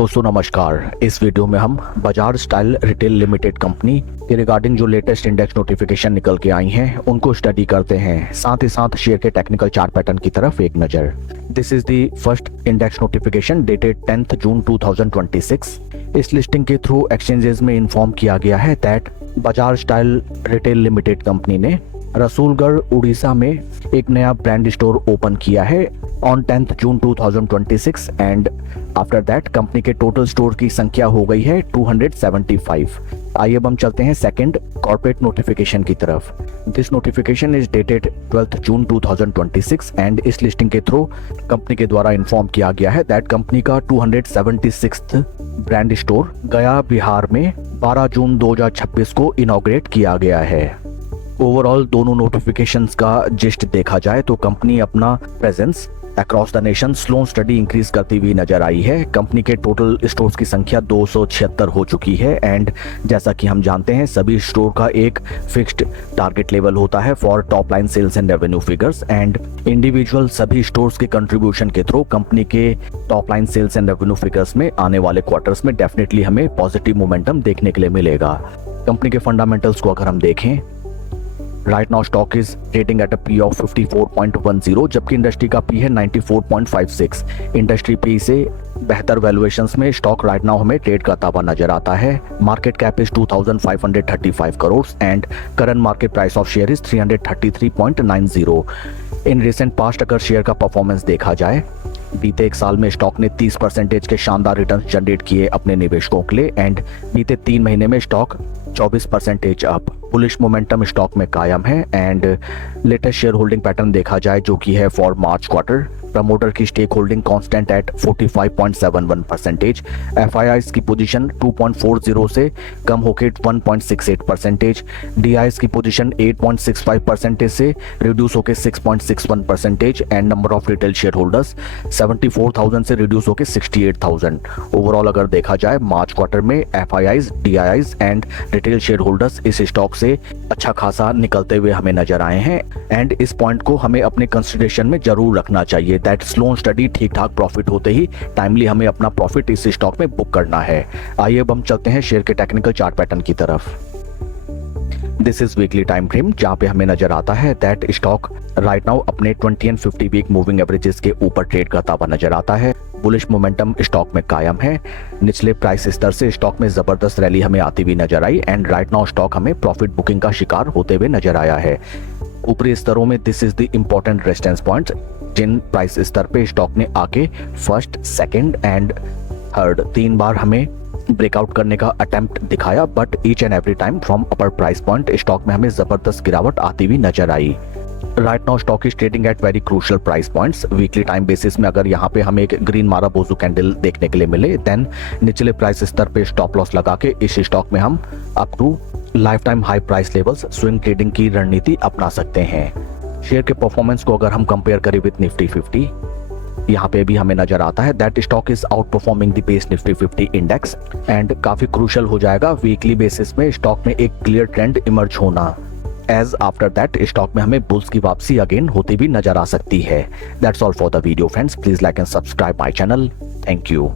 दोस्तों नमस्कार। इस वीडियो में हम Bajaj style retail limited company के रिगार्डिंग जो लेटेस्ट इंडेक्स नोटिफिकेशन निकल के आई हैं उनको स्टडी करते हैं, साथ ही साथ शेयर के टेक्निकल चार्ट पैटर्न की तरफ एक नजर। This is the first index notification dated 10th जून 2026। इस लिस्टिंग के थ्रू एक्सचेंजेस में इन्फॉर्म किया गया है that Bajaj style retail limited company ने रसूलगढ़ उड़ीसा में एक नया ब्रांड स्टोर ओपन किया है on 10th June 2026 and after that company के टोटल स्टोर की संख्या हो गई है 275। आइए अब हम चलते हैं सेकंड कॉर्पोरेट नोटिफिकेशन की तरफ। This notification is dated 12th June 2026 and इस लिस्टिंग के थ्रू कंपनी के द्वारा इन्फॉर्म किया गया है दैट कंपनी का 276th ब्रांड स्टोर गया बिहार में 12 जून 2026 को इनॉग्रेट किया गया है। ओवरऑल दोनों नोटिफिकेशंस का जिस्ट देखा जाए तो कंपनी अपना presence across the nation slow study increase करती हुई नजर आई है। कंपनी के टोटल स्टोर्स की संख्या 276 हो चुकी है एंड जैसा कि हम जानते हैं सभी स्टोर का एक फिक्स्ड टारगेट लेवल होता है for top line sales and revenue figures and individual सभी स्टोर्स के कंट्रीब्यूशन के थ्रू कंपनी के top line sales and revenue figures में आने वाले क्वार्टर्स में डेफिनेटली हमें पॉजिटिव मोमेंटम देखने के लिए मिलेगा। कंपनी के फंडामेंटल्स को अगर हम देखें, right now stock is trading at a P of 54.10 जबकि इंडस्ट्री का पी है 94.56। इंडस्ट्री पी से बेहतर वैल्यूएशंस में स्टॉक राइट नाउ हमें ट्रेड करता हुआ नजर आता है। Market cap is 2535 crore and current market price of share is 333.90। In recent past अगर शेयर का परफॉर्मेंस देखा जाए, बीते एक साल में स्टॉक ने 30% के शानदार रिटर्न जनरेट किए अपने निवेशकों के लिए एंड बीते 3 महीने में stock 24% up. Bullish momentum stock में कायम है and latest share holding pattern देखा जाए जो कि है फॉर मार्च क्वार्टर, प्रमोटर की stake holding constant at 45.71%। FIIs की पोजीशन 2.40 से कम होकर 1.68%। डीआईज की पोजीशन 8.65% से रिड्यूस होकर 6.61% and number of retail share holders 74,000 से रिड्यूस होकर 68,000। ओवरऑल अगर देखा जाए मार्च क्वार्टर में FIIs, DIs and retail share holders इस स्टॉक से अच्छा खासा निकलते हुए हमें नजर आए हैं एंड इस पॉइंट को हमें अपने कंसिडरेशन में जरूर रखना चाहिए दैट स्लो स्टडी ठीक ठाक प्रॉफिट होते ही टाइमली हमें अपना प्रॉफिट इस स्टॉक में बुक करना है। आइए अब हम चलते हैं शेयर के टेक्निकल चार्ट पैटर्न की तरफ। This is weekly time frame जहां पे हमें नजर आता है दैट स्टॉक राइट नाउ अपने 20 एंड 50 वीक मूविंग एवरेजेस के ऊपर ट्रेड करता हुआ नजर आता है। बुलिश मोमेंटम स्टॉक में कायम है। निचले प्राइस स्तर से स्टॉक में जबरदस्त रैली हमें आती हुई नजर आई एंड राइट नाउ स्टॉक हमें प्रॉफिट बुकिंग का शिकार होते हुए नजर आया है। ऊपरी स्तरों में this is the important resistance points जिन प्राइस स्तर पे स्टॉक ने आके फर्स्ट, सेकंड एंड थर्ड 3 बार हमें ब्रेकआउट करने का अटेम्प्ट दिखाया but each and every time from upper price point stock में हमें जबरदस्त गिरावट आती हुई नजर आई। Right now stock is trading at very crucial price points. Weekly time basis में अगर यहाँ पे हमें एक ग्रीन मारा बोजू कैंडल देखने के लिए मिले देन निचले प्राइस स्तर पे स्टॉप लॉस लगा के इस स्टॉक में हम up to lifetime high price levels swing trading की रणनीति अपना सकते हैं। शेयर के परफॉर्मेंस को अगर हम कंपेयर करें विद निफ्टी 50, यहाँ पे भी हमें नजर आता है that stock is out performing the base Nifty 50 index and काफी क्रूशियल हो जाएगा वीकली बेसिस में स्टॉक में एक क्लियर ट्रेंड इमर्ज होना एज आफ्टर दैट स्टॉक में हमें बुल्स की वापसी अगेन होती भी नजर आ सकती है। That's all for the video friends, please like and subscribe my channel. Thank you.